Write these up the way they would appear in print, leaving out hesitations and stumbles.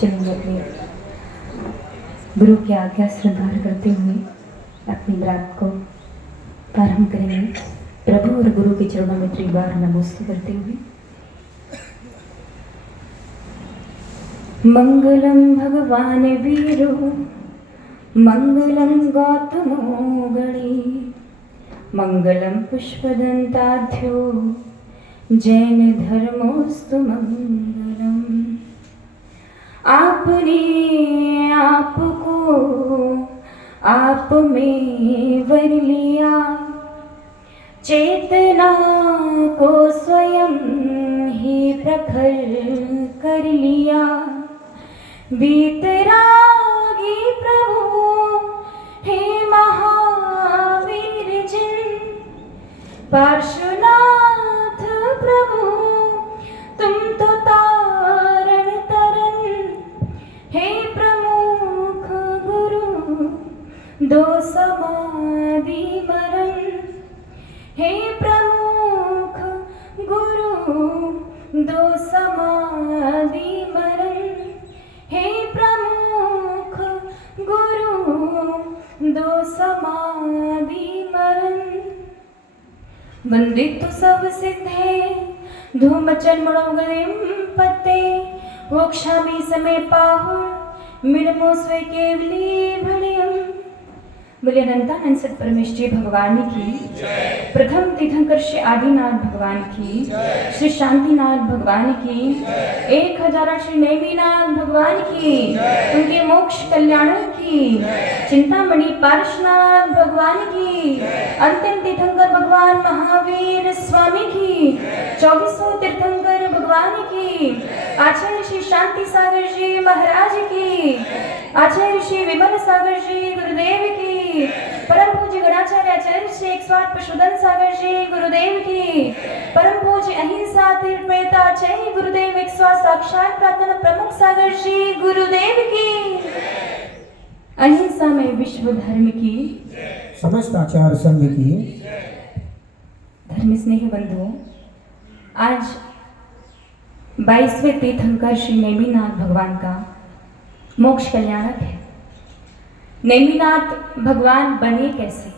चलेंगे अपने गुरु की आज्ञा श्रद्धार करते हुए अपनी बात को प्रारंभ करेंगे। प्रभु और गुरु के चरणों में त्रिबार नमस्ते करते हुए। मंगलम भगवान वीरो मंगलम गौतमो गणे मंगलम पुष्पदंताढ्यो जैन धर्मोस्तु मंगलम। आपने आपको आप में वर लिया, चेतना को स्वयं ही प्रखर कर लिया। वीतरागी प्रभु हे महावीर जिन, पार्श्वनाथ प्रभु तुम तो तारण तरन। हे प्रमुख गुरु दो समाधि मरण। हे प्रमुख गुरु दो समाधि मरण। हे प्रमुख गुरु दो समाधि मरण। वंदित सब सिद्धे धूमचन मणोगदिम पते, वोक्षामि समय पाहुर मिलमो स्वे केवली भणियम। बोले अनंतानंद सत परमेश्वर भगवान की, प्रथम तीर्थंकर श्री आदिनाथ भगवान की, श्री शांतिनाथ भगवान की, 1000 श्री नेमीनाथ भगवान की, उनके मोक्ष कल्याण की, चिंतामणि पार्श्वनाथ भगवान की, अंतिम तीर्थंकर भगवान महावीर स्वामी की, 2400 तीर्थंकर भगवान की, आचार्य श्री शांति सागर जी महाराज की, आचार्य श्री विमल सागर जी गुरुदेव की, परम पूज्य गणाचार्य आचार्य श्री 108 पशुधन सागर जी गुरुदेव की, परम पूज्य अहिंसा तीर्थमेता आचार्य गुरुदेव 108 साक्षात प्रार्थना प्रमुख सागर जी गुरुदेव की, अहिंसा में विश्व धर्म की, समस्त आचार्य संघ की। धर्म स्नेह बंधुओं, आज 22वें तीर्थंकर श्री नेमिनाथ भगवान का मोक्ष कल्याणक है। नेमिनाथ भगवान बने कैसे,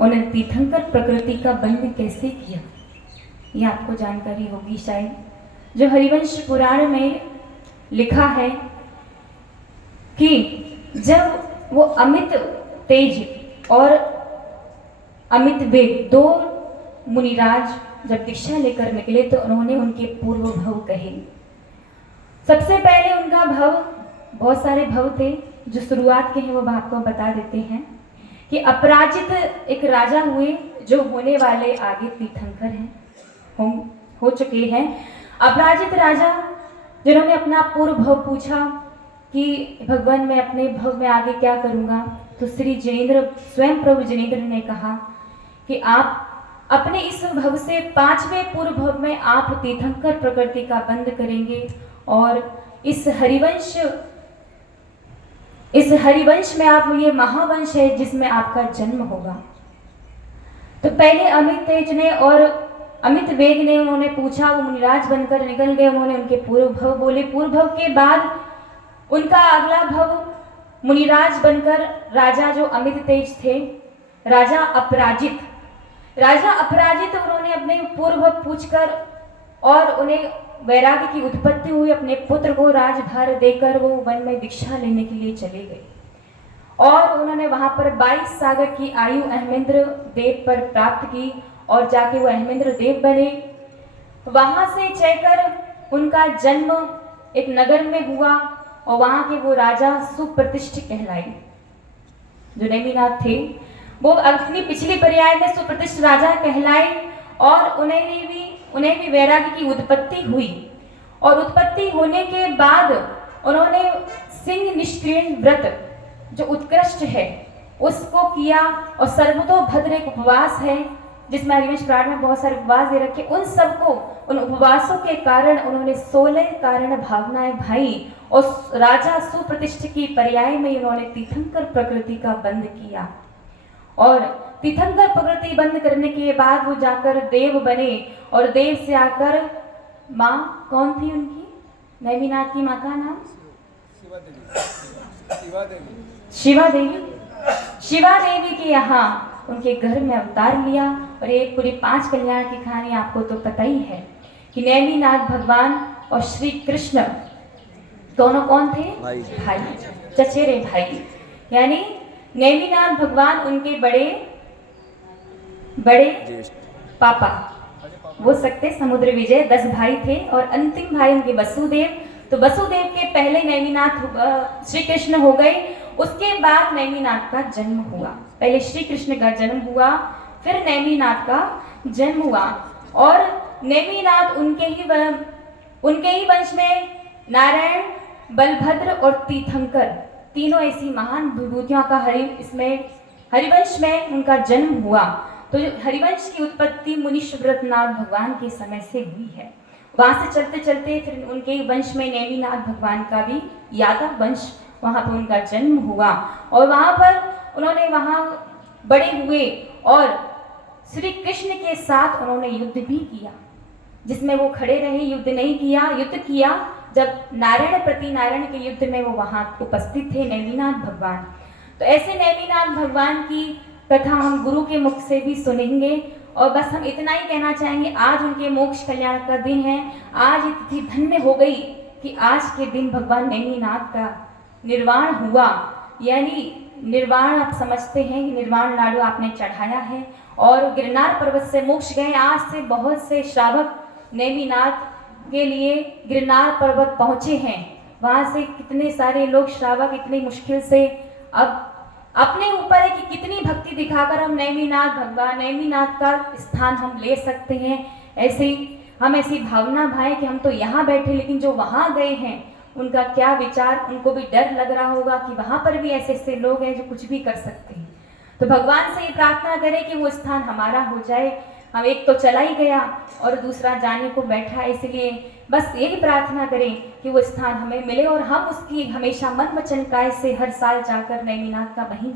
उन्हें तीर्थंकर प्रकृति का बंध कैसे किया, ये आपको जानकारी होगी शायद। जो हरिवंश पुराण में लिखा है कि जब वो अमित तेज और अमित वेग दो मुनिराज जब दीक्षा लेकर निकले तो उन्होंने उनके पूर्व भव कहे। सबसे पहले उनका भव, बहुत सारे भव थे, जो शुरुआत के हैं वो आपको बता देते हैं कि अपराजित एक राजा हुए, जो होने वाले आगे तीर्थंकर हैं, हो चुके हैं। अपराजित राजा जिन्होंने अपना पूर्व भव पूछा कि भगवान मैं अपने भव में आगे क्या करूँगा, तो श्री जिनेंद्र स्वयं प्रभु जिनेंद्र ने कहा कि आप अपने इस भव से 5वें पूर्व भव में आप तीर्थंकर प्रकृति का बंध करेंगे और इस हरिवंश में आप, ये महावंश है जिसमें आपका जन्म होगा। तो पहले अमित तेज ने और अमित वेग ने उन्होंने पूछा, वो मुनिराज बनकर निकल गए, उन्होंने उनके पूर्व भव बोले। पूर्व भव के बाद उनका अगला भव मुनिराज बनकर राजा जो अमित तेज थे, राजा अपराजित उन्होंने अपने पूर्व भव पूछकर और उन्हें वैराग्य की उत्पत्ति हुई, अपने पुत्र को राजभार देकर वो वन में दीक्षा लेने के लिए चले गए और उन्होंने वहां पर 22 सागर की आयु अहमेंद्र देव पर प्राप्त की और जाके वो अहमेंद्र देव बने। वहां से चलकर उनका जन्म एक नगर में हुआ और वहां के वो राजा सुप्रतिष्ठित कहलाए। जो नेमिनाथ थे वो अपनी पिछली पर्याय में सुप्रतिष्ठित राजा कहलाए और उन्हें भी वैराग्य की उत्पत्ति हुई और उत्पत्ति होने के बाद उन्होंने सिंह निष्क्रिय व्रत जो उत्कृष्ट है उसको किया और सर्वतोभद्र एक उपवास है जिसमें हरिवंश पुराण में बहुत सारे उपवास दे रखे। उन सबको, उन उपवासों के कारण उन्होंने 16 कारण भावनाएं भाई और राजा सुप्रतिष्ठित की पर्याय में उन्होंने तीर्थंकर प्रकृति का बंध किया और तीर्थंकर प्रकृति बंद करने के बाद वो जाकर देव बने और देव से आकर माँ कौन थी उनकी, नेमिनाथ की माँ का नाम शिवा देवी के यहाँ उनके घर में अवतार लिया। और एक पूरी 5 कल्याण की कहानी आपको तो पता ही है कि नेमिनाथ भगवान और श्री कृष्ण दोनों कौन थे? भाई, चचेरे भाई। यानी नेमिनाथ भगवान उनके बड़े पापा बोल सकते समुद्र विजय। 10 भाई थे और अंतिम भाई उनके वसुदेव। तो वसुदेव के पहले नेमिनाथ श्री कृष्ण हो गए। उसके बाद नेमिनाथ का जन्म हुआ। पहले श्री कृष्ण का जन्म हुआ, फिर नेमिनाथ का जन्म हुआ। और नेमिनाथ उनके ही वंश में नारायण, बलभद्र और तीर्थंकर तीनों ऐसी महान विभूतियों का हरिवंश में उनका जन्म हुआ। तो हरिवंश की उत्पत्ति मुनि सुव्रतनाथ भगवान के समय से हुई है। वहां से चलते चलते फिर उनके वंश में नेमिनाथ भगवान का भी यादव वंश, वहां पर उनका जन्म हुआ। और वहां पर उन्होंने वहां बड़े हुए और श्री कृष्ण के साथ उन्होंने युद्ध भी किया, जिसमें वो खड़े रहे, युद्ध नहीं किया। युद्ध किया जब नारायण प्रति नारायण के युद्ध में वो वहां उपस्थित थे, नेमिनाथ भगवान। तो ऐसे नेमिनाथ भगवान की कथा हम गुरु के मुख से भी सुनेंगे। और बस हम इतना ही कहना चाहेंगे, आज उनके मोक्ष कल्याण का दिन है। आज इतनी धन्य हो गई कि आज के दिन भगवान नेमिनाथ का निर्वाण हुआ। यानी निर्वाण आप समझते हैं कि निर्वाण लाडू आपने चढ़ाया है और गिरनार पर्वत से मोक्ष गए। आज से बहुत से श्रावक नेमिनाथ के लिए गिरनार पर्वत पहुंचे हैं। वहां से कितने सारे लोग श्रावक इतनी मुश्किल से अब अपने ऊपर है कि कितनी भक्ति दिखाकर हम नेमिनाथ का स्थान हम ले सकते हैं। ऐसी भावना भाई कि हम तो यहाँ बैठे, लेकिन जो वहाँ गए हैं उनका क्या विचार, उनको भी डर लग रहा होगा कि वहाँ पर भी ऐसे लोग हैं जो कुछ भी कर सकते हैं। तो भगवान से ये प्रार्थना करें कि वो स्थान हमारा हो जाए। हम एक तो चला ही गया और दूसरा जाने को बैठा, इसलिए बस यही प्रार्थना करें कि वो स्थान हमें मिले और हम उसकी हमेशा मन वचन काय से हर साल जाकर नेमिनाथ का वहीं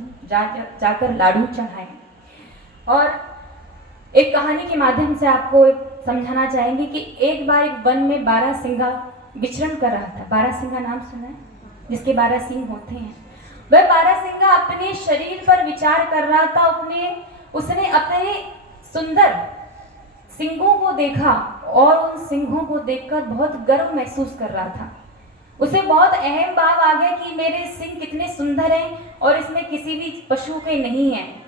जाकर लाडू चढ़ाएं। और एक कहानी के माध्यम से आपको समझाना चाहेंगे कि एक बार एक वन में बारहसिंगा विचरण कर रहा था। बारहसिंगा नाम सुना है? जिसके 12 सिंह होते हैं। वह बारहसिंगा अपने शरीर पर विचार कर रहा था। उसने अपने सुंदर सिंहों को देखा और उन सिंहों को देखकर बहुत गर्व महसूस कर रहा था। उसे बहुत अहम भाव आ गया कि मेरे सिंह कितने सुंदर हैं और इसमें किसी भी पशु के नहीं हैं।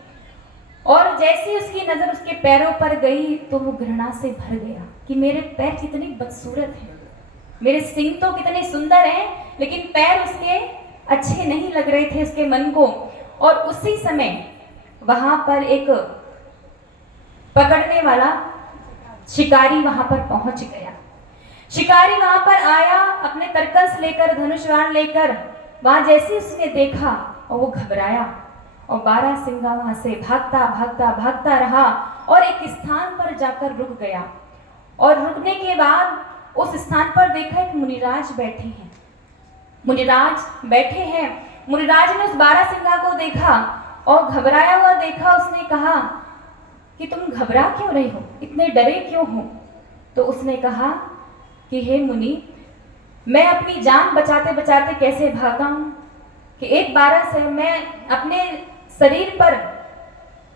और जैसे उसकी नजर उसके पैरों पर गई तो वो घृणा से भर गया कि मेरे पैर कितने बदसूरत हैं, मेरे सिंह तो कितने सुंदर हैं, लेकिन पैर उसके अच्छे नहीं लग रहे थे उसके मन को। और उसी समय वहां पर एक पकड़ने वाला शिकारी वहां पर पहुंच गया। शिकारी वहां पर आया अपने तरकस लेकर, धनुष्वाण लेकर। वहां जैसे उसने देखा और वो घबराया और बारहसिंगा वहां से भागता रहा और एक स्थान पर जाकर रुक गया। और रुकने के बाद उस स्थान पर देखा एक मुनिराज बैठे हैं। मुनिराज ने उस बारहसिंगा को देखा और घबराया हुआ देखा। उसने कहा कि तुम घबरा क्यों रहे हो, इतने डरे क्यों हो? तो उसने कहा कि हे मुनि, मैं अपनी जान बचाते बचाते कैसे भागा हूं कि एक बारह से मैं अपने शरीर पर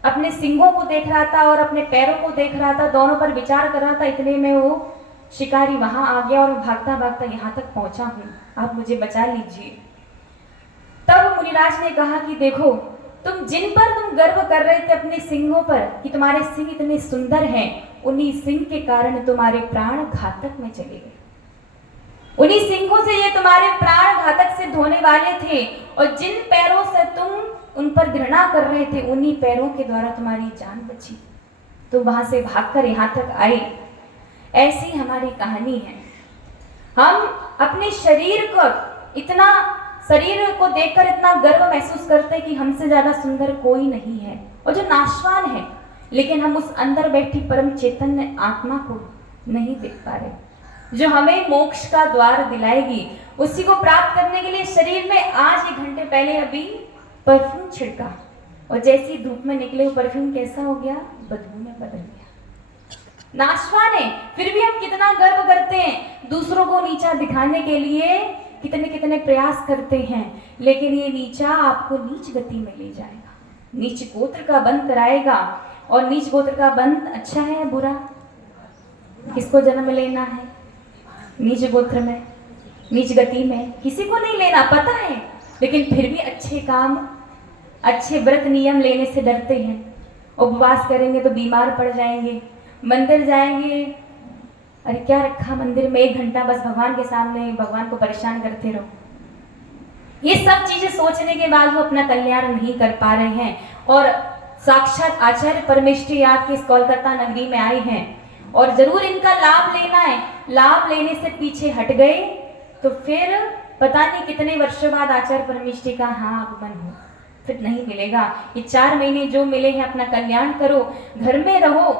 अपने सिंगों को देख रहा था और अपने पैरों को देख रहा था, दोनों पर विचार कर रहा था। इतने में वो शिकारी वहां आ गया और भागता भागता यहाँ तक पहुंचा हूं, आप मुझे बचा लीजिए। तब मुनिराज ने कहा कि देखो, तुम जिन पर तुम गर्व कर रहे थे अपने सिंहों पर कि तुम्हारे सिंह इतने सुंदर हैं, उन्हीं सिंह के कारण तुम्हारे प्राण घातक में चले गए। उन्हीं सिंहों से ये तुम्हारे प्राण घातक सिद्ध होने वाले थे। और जिन पैरों से तुम उन पर घृणा कर रहे थे, उन्हीं पैरों के द्वारा तुम्हारी जान बची। तो वहां से भागकर यहाँ तक आई। ऐसी हमारी कहानी है। हम अपने शरीर को देखकर इतना गर्व महसूस करते हैं कि हमसे ज्यादा सुंदर कोई नहीं है और जो नाशवान है, लेकिन हम उस अंदर बैठी परम चैतन्य आत्मा को नहीं देख पा रहे, जो हमें मोक्ष का द्वार दिलाएगी। उसी को प्राप्त करने के लिए शरीर में आज 1 घंटे पहले अभी परफ्यूम छिड़का और जैसी धूप में निकले वो परफ्यूम कैसा हो गया, बदबू में बदल गया। नाशवान है, फिर भी हम कितना गर्व करते हैं दूसरों को नीचा दिखाने के लिए कितने कितने प्रयास करते हैं, लेकिन ये नीचा आपको नीच गति में ले जाएगा, नीच गोत्र का बंध कराएगा। और नीच गोत्र का बंध अच्छा है या बुरा? किसको जन्म लेना है नीच गोत्र में, नीच गति में? किसी को नहीं लेना, पता है, लेकिन फिर भी अच्छे काम, अच्छे व्रत नियम लेने से डरते हैं। उपवास करेंगे तो बीमार पड़ जाएंगे, मंदिर जाएंगे, अरे क्या रखा मंदिर में, 1 घंटा बस भगवान के सामने भगवान को परेशान करते रहो। ये सब चीजें सोचने के बाद वो अपना कल्याण नहीं कर पा रहे हैं। और साक्षात आचार्य परमेष्ठी आपके इस कोलकाता नगरी में आए हैं और जरूर इनका लाभ लेना है। लाभ लेने से पीछे हट गए तो फिर पता नहीं कितने वर्षों बाद आचार्य परमेष्ठी का हाँ आगमन हो, फिर नहीं मिलेगा। ये 4 महीने जो मिले हैं अपना कल्याण करो, घर में रहो,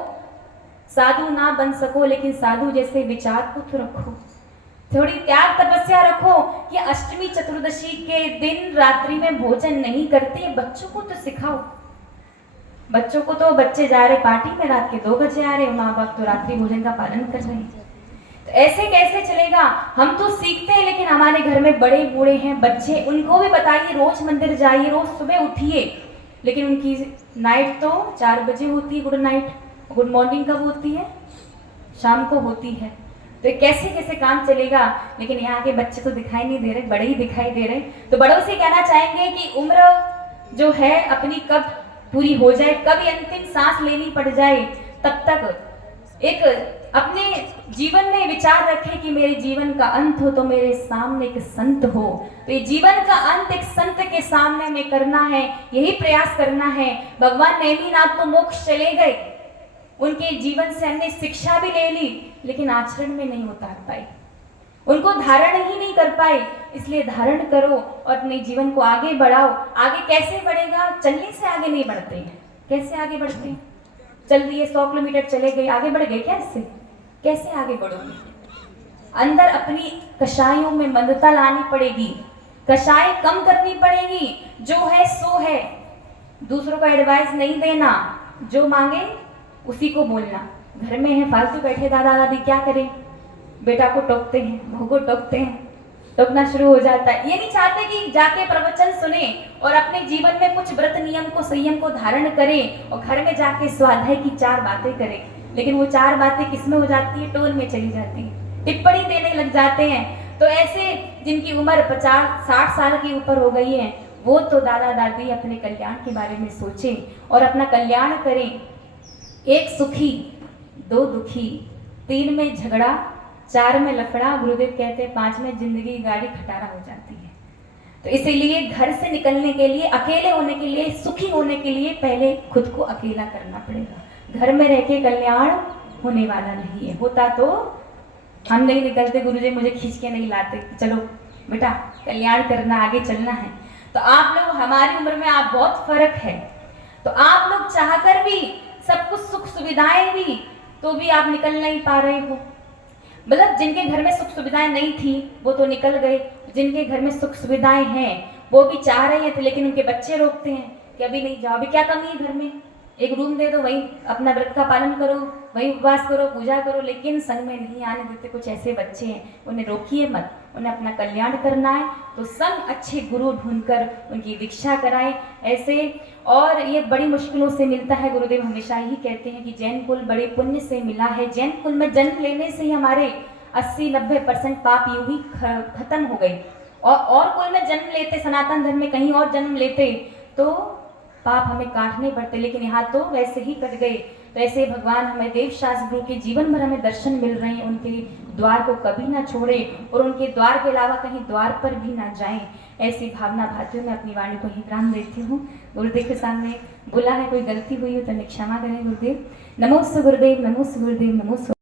साधु ना बन सको लेकिन साधु जैसे विचार को तो रखो, थोड़ी त्याग तपस्या रखो कि अष्टमी चतुर्दशी के दिन रात्रि में भोजन नहीं करते, बच्चों को तो सिखाओ। बच्चों को तो बच्चे जा रहे पार्टी में, रात के 2 बजे आ रहे, माँ बाप तो रात्रि भोजन का पालन कर रहे हैं। तो ऐसे कैसे चलेगा? हम तो सीखते हैं लेकिन हमारे घर में बड़े बूढ़े हैं, बच्चे, उनको भी बताइए रोज मंदिर जाइए, रोज सुबह उठिए, लेकिन उनकी नाइट तो 4 बजे होती है, गुड नाइट। गुड मॉर्निंग कब होती है? शाम को होती है। तो कैसे कैसे काम चलेगा? लेकिन यहाँ के बच्चे तो दिखाई नहीं दे रहे, बड़े ही दिखाई दे रहे। तो बड़ों से कहना चाहेंगे कि उम्र जो है अपनी कब पूरी हो जाए, कब अंतिम सांस लेनी पड़ जाए, तब तक एक अपने जीवन में विचार रखें कि मेरे जीवन का अंत हो तो मेरे सामने एक संत हो। तो ये जीवन का अंत एक संत के सामने में करना है, यही प्रयास करना है। भगवान नेमिनाथ तो मोक्ष चले गए, उनके जीवन से हमने शिक्षा भी ले ली लेकिन आचरण में नहीं उतार पाई, उनको धारण ही नहीं कर पाए। इसलिए धारण करो और अपने जीवन को आगे बढ़ाओ। आगे कैसे बढ़ेगा? चलने से आगे नहीं बढ़ते हैं। कैसे आगे बढ़ते हैं? चल दिए 100 किलोमीटर चले गए, आगे बढ़ गए क्या? इससे कैसे आगे बढ़ोगे? अंदर अपनी कषायों में मंदता लानी पड़ेगी, कषाय कम करनी पड़ेगी। जो है सो है, दूसरों को एडवाइस नहीं देना, जो मांगे उसी को बोलना। घर में है फालतू बैठे दादा दादी, क्या करें? बेटा को टोकते हैं, बहू को टोकते हैं, टोकना शुरू हो जाता है। ये नहीं चाहते कि जाके प्रवचन सुने और अपने जीवन में कुछ व्रत नियम को, संयम को धारण करें और घर में जाके स्वाध्याय की 4 बातें करें। लेकिन वो 4 बातें किसमें हो जाती है? टोल में चली जाती है, टिप्पणी देने लग जाते हैं। तो ऐसे जिनकी उम्र 50-60 साल की ऊपर हो गई है, वो तो दादा दादी अपने कल्याण के बारे में सोचें और अपना कल्याण करें। 1 सुखी, 2 दुखी, 3 में झगड़ा, 4 में लफड़ा, गुरुदेव कहते हैं 5 में जिंदगी गाड़ी खटारा हो जाती है। तो इसीलिए घर से निकलने के लिए, अकेले होने के लिए, सुखी होने के लिए पहले खुद को अकेला करना पड़ेगा। घर में रह के कल्याण होने वाला नहीं है। होता तो हम नहीं निकलते, गुरुजी मुझे खींच के नहीं लाते, चलो बेटा कल्याण करना, आगे चलना है। तो आप लोग, हमारी उम्र में आप बहुत फर्क है, तो आप लोग चाहकर भी सब कुछ सुख सुविधाएं भी, तो भी आप निकल नहीं पा रहे हो। मतलब जिनके घर में सुख सुविधाएं नहीं थी वो तो निकल गए, जिनके घर में सुख सुविधाएं हैं वो भी चाह रहे थे, लेकिन उनके बच्चे रोकते हैं कि अभी नहीं जाओ, अभी क्या कमी है घर में, एक रूम दे दो, वहीं अपना व्रत का पालन करो, वहीं उपवास करो, पूजा करो, लेकिन संग में नहीं आने देते। कुछ ऐसे बच्चे हैं, उन्हें रोकिए मत, उन्हें अपना कल्याण करना है तो संग अच्छे गुरु ढूंढकर उनकी दीक्षा कराएं ऐसे। और ये बड़ी मुश्किलों से मिलता है। गुरुदेव हमेशा ही कहते हैं कि जैन कुल बड़े पुण्य से मिला है। जैन कुल में जन्म लेने से ही हमारे 80-90% पाप यूं ही खत्म हो गए। और कुल में जन्म लेते, सनातन धर्म में कहीं और जन्म लेते तो पाप हमें काटने पड़ते, लेकिन यहाँ तो वैसे ही कट गए। तो ऐसे भगवान हमें देव शास्त्र गुरु के जीवन भर हमें दर्शन मिल रहे हैं, उनके द्वार को कभी ना छोड़े और उनके द्वार के अलावा कहीं द्वार पर भी ना जाएं। ऐसी भावना भाते हुए मैं अपनी वाणी को ही विराम देती हूँ। गुरुदेव के सामने बोला है, कोई गलती हुई हो तो क्षमा करें गुरुदेव। नमोस्तु गुरुदेव, नमोस्तु गुरुदेव, नमोस्तु।